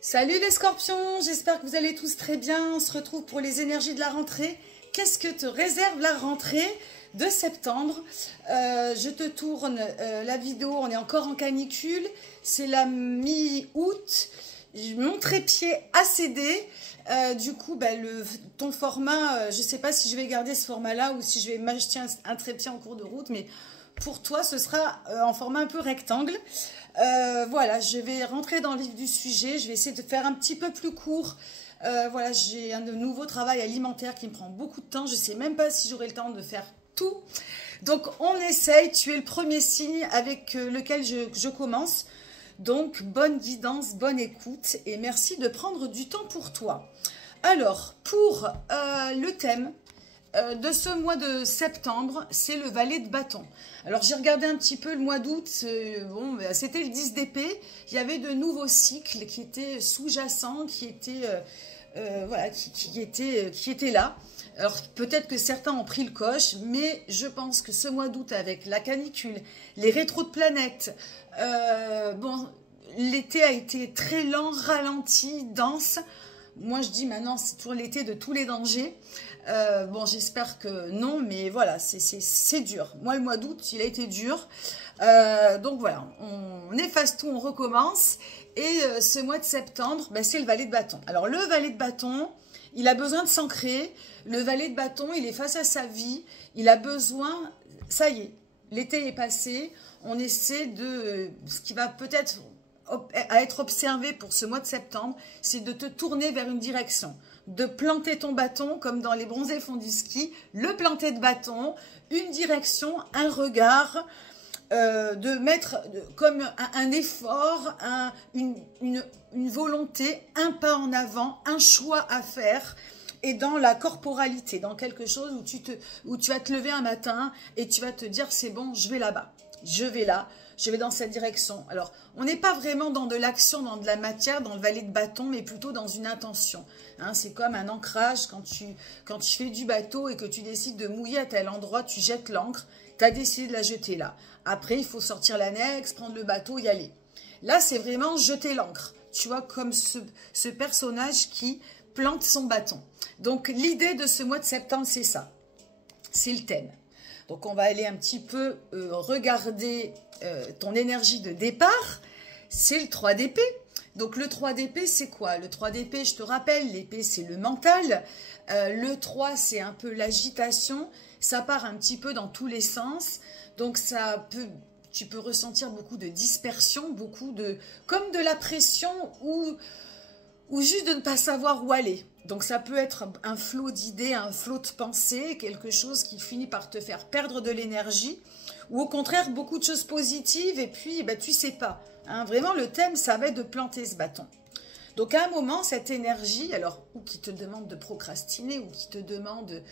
Salut les scorpions, j'espère que vous allez tous très bien. On se retrouve pour les énergies de la rentrée. Qu'est-ce que te réserve la rentrée de septembre? Je te tourne la vidéo, on est encore en canicule. C'est la mi-août. Mon trépied a cédé. Du coup, ton format, je ne sais pas si je vais garder ce format-là ou si je vais m'acheter un trépied en cours de route. Mais pour toi, ce sera en format un peu rectangle. Voilà, je vais rentrer dans le vif du sujet. Je vais essayer de faire un petit peu plus court. Voilà, j'ai un nouveau travail alimentaire qui me prend beaucoup de temps. Je ne sais même pas si j'aurai le temps de faire tout. Donc, on essaye. Tu es le premier signe avec lequel je commence. Donc, bonne guidance, bonne écoute et merci de prendre du temps pour toi. Alors, pour le thème de ce mois de septembre, c'est le valet de bâton. Alors, j'ai regardé un petit peu le mois d'août, c'était le 10 d'épée. Il y avait de nouveaux cycles qui étaient sous-jacents, qui étaient là. Alors, peut-être que certains ont pris le coche, mais je pense que ce mois d'août, avec la canicule, les rétros de planètes, l'été a été très lent, ralenti, dense. Moi, je dis maintenant, c'est toujours l'été de tous les dangers. J'espère que non, mais voilà, c'est dur. Moi, le mois d'août, il a été dur. Donc voilà, on efface tout, on recommence. Et ce mois de septembre, c'est le valet de bâton. Alors, le valet de bâton, il a besoin de s'ancrer. Le valet de bâton, il est face à sa vie. Il a besoin, ça y est, l'été est passé. On essaie de, ce qui va peut-être être observé pour ce mois de septembre, c'est de te tourner vers une direction. De planter ton bâton, comme dans les bronzés font du ski, le planter de bâton, une direction, un regard, de mettre comme un effort, une volonté, un pas en avant, un choix à faire, et dans la corporalité, dans quelque chose où tu vas te lever un matin et tu vas te dire c'est bon, je vais là-bas, je vais là, je vais dans cette direction. Alors, on n'est pas vraiment dans de l'action, dans de la matière, dans le valet de bâton, mais plutôt dans une intention. Hein, c'est comme un ancrage quand tu fais du bateau et que tu décides de mouiller à tel endroit, tu jettes l'ancre, tu as décidé de la jeter là. Après, il faut sortir l'annexe, prendre le bateau, y aller. Là, c'est vraiment jeter l'ancre. Tu vois, comme ce personnage qui plante son bâton. Donc, l'idée de ce mois de septembre, c'est ça. C'est le thème. Donc, on va aller un petit peu regarder ton énergie de départ. C'est le 3 d'épée. Donc, le 3 d'épée, c'est quoi? Le 3 d'épée, je te rappelle, l'épée, c'est le mental. Le 3, c'est un peu l'agitation. Ça part un petit peu dans tous les sens. Donc, tu peux ressentir beaucoup de dispersion, comme de la pression ou juste de ne pas savoir où aller. Donc ça peut être un flot d'idées, un flot de pensées, quelque chose qui finit par te faire perdre de l'énergie, ou au contraire beaucoup de choses positives et puis tu sais pas. Hein, vraiment le thème ça va être de planter ce bâton. Donc à un moment cette énergie, alors ou qui te demande de procrastiner ou qui te demande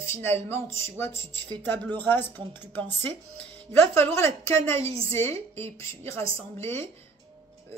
finalement tu vois tu fais table rase pour ne plus penser, il va falloir la canaliser et puis rassembler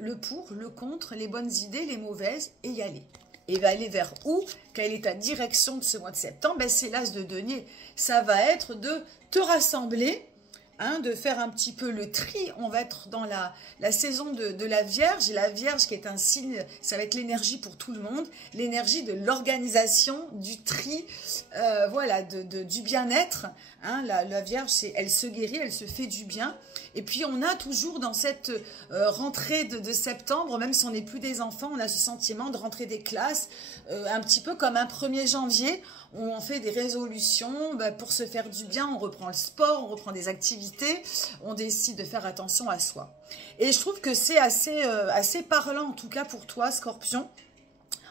le pour, le contre, les bonnes idées, les mauvaises, et y aller. Et va aller vers où? Quelle est ta direction de ce mois de septembre? C'est l'as de denier. Ça va être de te rassembler, hein, de faire un petit peu le tri. On va être dans la saison de la Vierge. Et la Vierge qui est un signe, ça va être l'énergie pour tout le monde. L'énergie de l'organisation, du tri, du bien-être. Hein, la Vierge, elle se guérit, elle se fait du bien. Et puis, on a toujours dans cette rentrée de septembre, même si on n'est plus des enfants, on a ce sentiment de rentrée des classes, un petit peu comme un 1er janvier, où on fait des résolutions pour se faire du bien, on reprend le sport, on reprend des activités, on décide de faire attention à soi. Et je trouve que c'est assez parlant, en tout cas pour toi, Scorpion.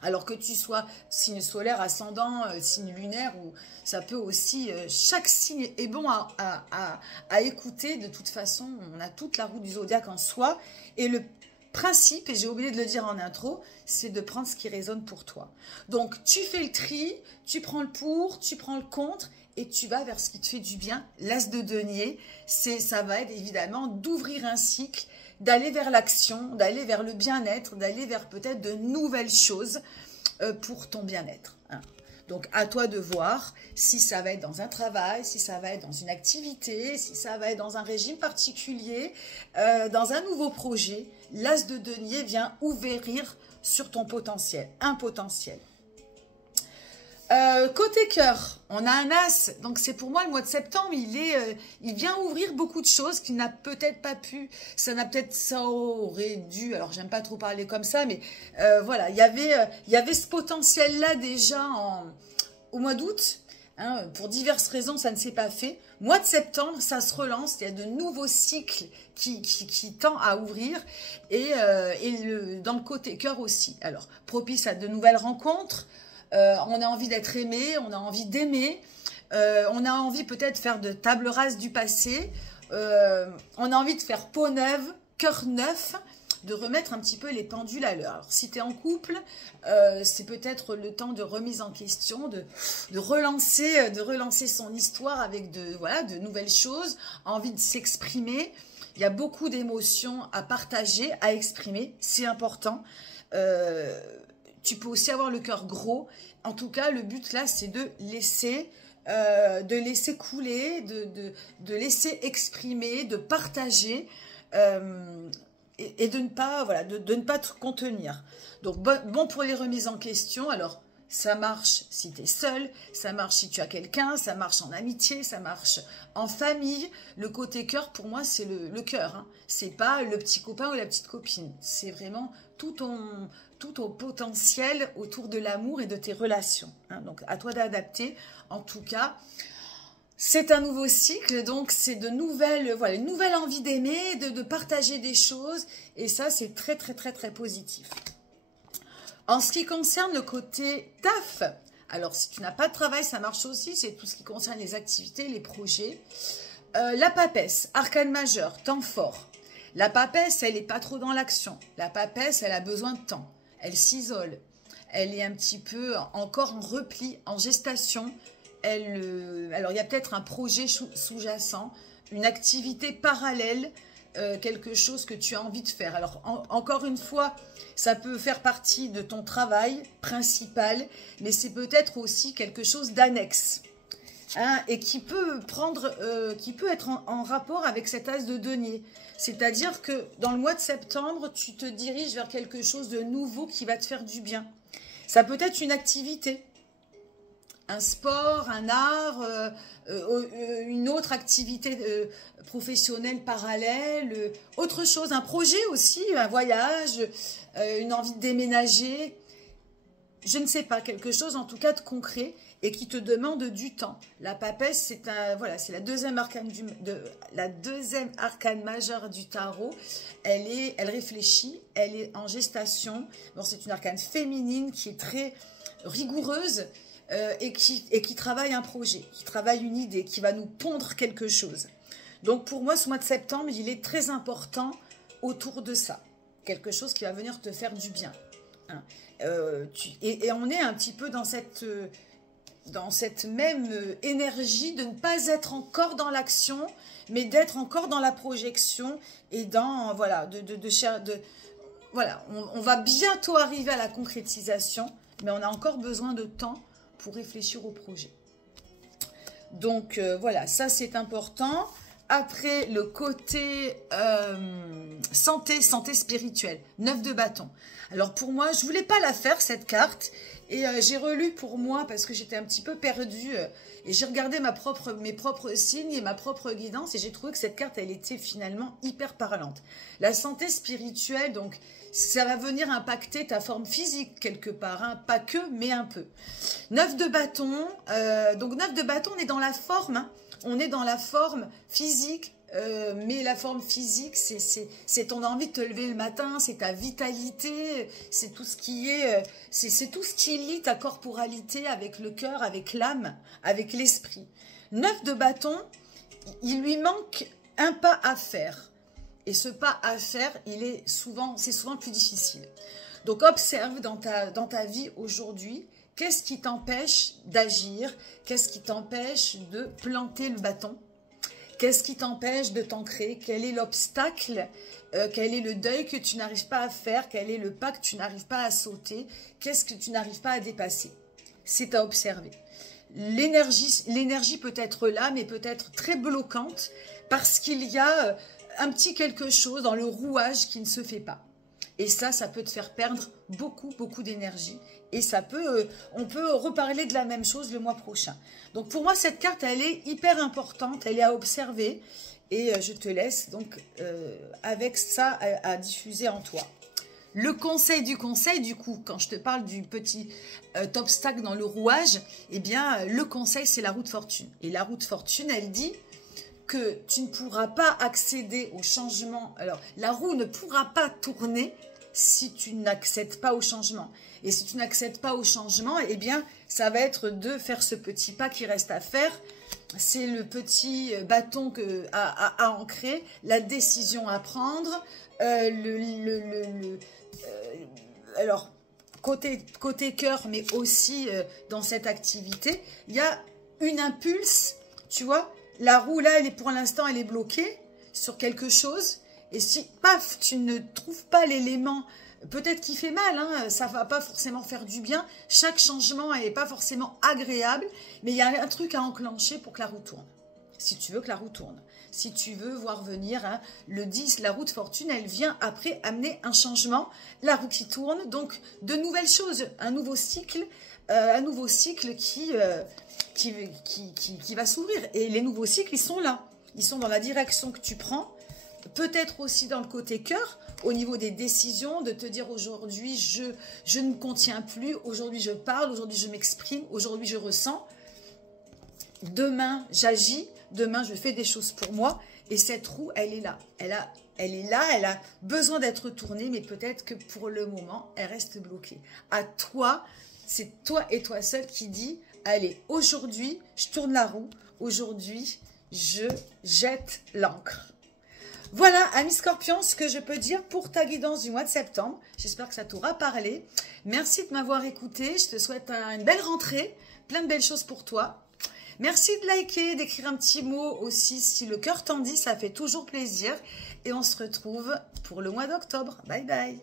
Alors que tu sois signe solaire, ascendant, signe lunaire, ou ça peut aussi, chaque signe est bon à écouter. De toute façon, on a toute la roue du zodiaque en soi. Et le principe, et j'ai oublié de le dire en intro, c'est de prendre ce qui résonne pour toi. Donc, tu fais le tri, tu prends le pour, tu prends le contre, et tu vas vers ce qui te fait du bien. L'as de denier, ça va être évidemment d'ouvrir un cycle, d'aller vers l'action, d'aller vers le bien-être, d'aller vers peut-être de nouvelles choses pour ton bien-être. Hein. Donc, à toi de voir si ça va être dans un travail, si ça va être dans une activité, si ça va être dans un régime particulier, dans un nouveau projet. L'as de denier vient ouvrir sur ton potentiel, un potentiel. Côté cœur, on a un as, donc c'est pour moi le mois de septembre, il vient ouvrir beaucoup de choses qu'il n'a peut-être pas pu, ça aurait dû, alors j'aime pas trop parler comme ça, mais voilà, il y avait ce potentiel-là déjà au mois d'août, hein, pour diverses raisons ça ne s'est pas fait. Mois de septembre, ça se relance, il y a de nouveaux cycles qui tendent à ouvrir, dans le côté cœur aussi, alors propice à de nouvelles rencontres. On a envie d'être aimé, on a envie d'aimer, on a envie peut-être de faire de table rase du passé, on a envie de faire peau neuve, cœur neuf, de remettre un petit peu les pendules à l'heure. Alors, si tu es en couple, c'est peut-être le temps de remise en question, de relancer son histoire avec de nouvelles choses, envie de s'exprimer. Il y a beaucoup d'émotions à partager, à exprimer, c'est important. Tu peux aussi avoir le cœur gros. En tout cas, le but là, c'est de laisser couler, de laisser exprimer, de partager et de ne pas, voilà, de ne pas te contenir. Donc, bon pour les remises en question. Alors, ça marche si tu es seul, ça marche si tu as quelqu'un, ça marche en amitié, ça marche en famille. Le côté cœur, pour moi, c'est le cœur. Hein. C'est pas le petit copain ou la petite copine. C'est vraiment tout ton potentiel autour de l'amour et de tes relations. Hein. Donc, à toi d'adapter. En tout cas, c'est un nouveau cycle. Donc, c'est une nouvelle envie d'aimer, de partager des choses. Et ça, c'est très, très, très, très positif. En ce qui concerne le côté taf, alors si tu n'as pas de travail, ça marche aussi, c'est tout ce qui concerne les activités, les projets. La papesse, arcane majeur, temps fort. La papesse, elle n'est pas trop dans l'action. La papesse, elle a besoin de temps. Elle s'isole. Elle est un petit peu encore en repli, en gestation. Alors, il y a peut-être un projet sous-jacent, une activité parallèle, quelque chose que tu as envie de faire. Alors, encore une fois, ça peut faire partie de ton travail principal, mais c'est peut-être aussi quelque chose d'annexe. Hein, et qui peut être en rapport avec cet as de denier. C'est-à-dire que dans le mois de septembre, tu te diriges vers quelque chose de nouveau qui va te faire du bien. Ça peut être une activité, un sport, un art, une autre activité professionnelle parallèle, autre chose, un projet aussi, un voyage, une envie de déménager, je ne sais pas, quelque chose en tout cas de concret et qui te demande du temps. La papesse, c'est la deuxième arcane majeure du tarot. Elle réfléchit, elle est en gestation. Bon, c'est une arcane féminine qui est très rigoureuse et qui travaille un projet, qui travaille une idée, qui va nous pondre quelque chose. Donc pour moi, ce mois de septembre, il est très important autour de ça. Quelque chose qui va venir te faire du bien. Hein. Et on est un petit peu dans cette même énergie de ne pas être encore dans l'action, mais d'être encore dans la projection et dans, voilà, on va bientôt arriver à la concrétisation, mais on a encore besoin de temps pour réfléchir au projet. Donc, voilà, ça c'est important. Après, le côté santé spirituelle, 9 de bâton. Alors pour moi, je voulais pas la faire cette carte et j'ai relu pour moi parce que j'étais un petit peu perdue et j'ai regardé mes propres signes et ma propre guidance et j'ai trouvé que cette carte, elle était finalement hyper parlante. La santé spirituelle, donc ça va venir impacter ta forme physique quelque part, hein, pas que, mais un peu. 9 de bâton, donc 9 de bâton, on est dans la forme, hein. On est dans la forme physique, mais la forme physique, c'est ton envie de te lever le matin, c'est ta vitalité, c'est tout ce qui est, c'est tout ce qui lie ta corporalité avec le cœur, avec l'âme, avec l'esprit. 9 de bâton, il lui manque un pas à faire. Et ce pas à faire, c'est souvent plus difficile. Donc observe dans ta vie aujourd'hui. Qu'est-ce qui t'empêche d'agir? Qu'est-ce qui t'empêche de planter le bâton? Qu'est-ce qui t'empêche de t'ancrer? Quel est l'obstacle? Quel est le deuil que tu n'arrives pas à faire? Quel est le pas que tu n'arrives pas à sauter? Qu'est-ce que tu n'arrives pas à dépasser? c'est à observer. L'énergie peut être là, mais peut être très bloquante parce qu'il y a un petit quelque chose dans le rouage qui ne se fait pas. Et ça peut te faire perdre beaucoup, beaucoup d'énergie. Et on peut reparler de la même chose le mois prochain. Donc pour moi, cette carte, elle est hyper importante, elle est à observer. Et je te laisse donc avec ça à diffuser en toi. Le conseil du conseil, du coup, quand je te parle du petit obstacle dans le rouage, eh bien, le conseil, c'est la roue de fortune. Et la roue de fortune, elle dit que tu ne pourras pas accéder au changement. Alors, la roue ne pourra pas tourner si tu n'accèdes pas au changement. Et si tu n'accèdes pas au changement, eh bien, ça va être de faire ce petit pas qui reste à faire. C'est le petit bâton à ancrer, la décision à prendre, alors, côté cœur, mais aussi dans cette activité, il y a une impulse, tu vois, la roue là, pour l'instant, elle est bloquée sur quelque chose, et si, paf, tu ne trouves pas l'élément, peut-être qu'il fait mal, hein, ça ne va pas forcément faire du bien, chaque changement n'est pas forcément agréable, mais il y a un truc à enclencher pour que la roue tourne, si tu veux que la roue tourne. Si tu veux voir venir le 10, la roue de fortune, elle vient après amener un changement, la roue qui tourne, donc de nouvelles choses, un nouveau cycle qui va s'ouvrir. Et les nouveaux cycles, ils sont là, ils sont dans la direction que tu prends, peut-être aussi dans le côté cœur, au niveau des décisions, de te dire aujourd'hui, je ne contiens plus, aujourd'hui je parle, aujourd'hui je m'exprime, aujourd'hui je ressens, demain j'agis, demain je fais des choses pour moi, et cette roue, elle est là. Elle a besoin d'être tournée, mais peut-être que pour le moment, elle reste bloquée. À toi, c'est toi et toi seul qui dis, allez, aujourd'hui, je tourne la roue, aujourd'hui, je jette l'encre. Voilà, amis scorpions, ce que je peux dire pour ta guidance du mois de septembre. J'espère que ça t'aura parlé. Merci de m'avoir écouté. Je te souhaite une belle rentrée, plein de belles choses pour toi. Merci de liker, d'écrire un petit mot aussi si le cœur t'en dit, ça fait toujours plaisir. Et on se retrouve pour le mois d'octobre. Bye bye.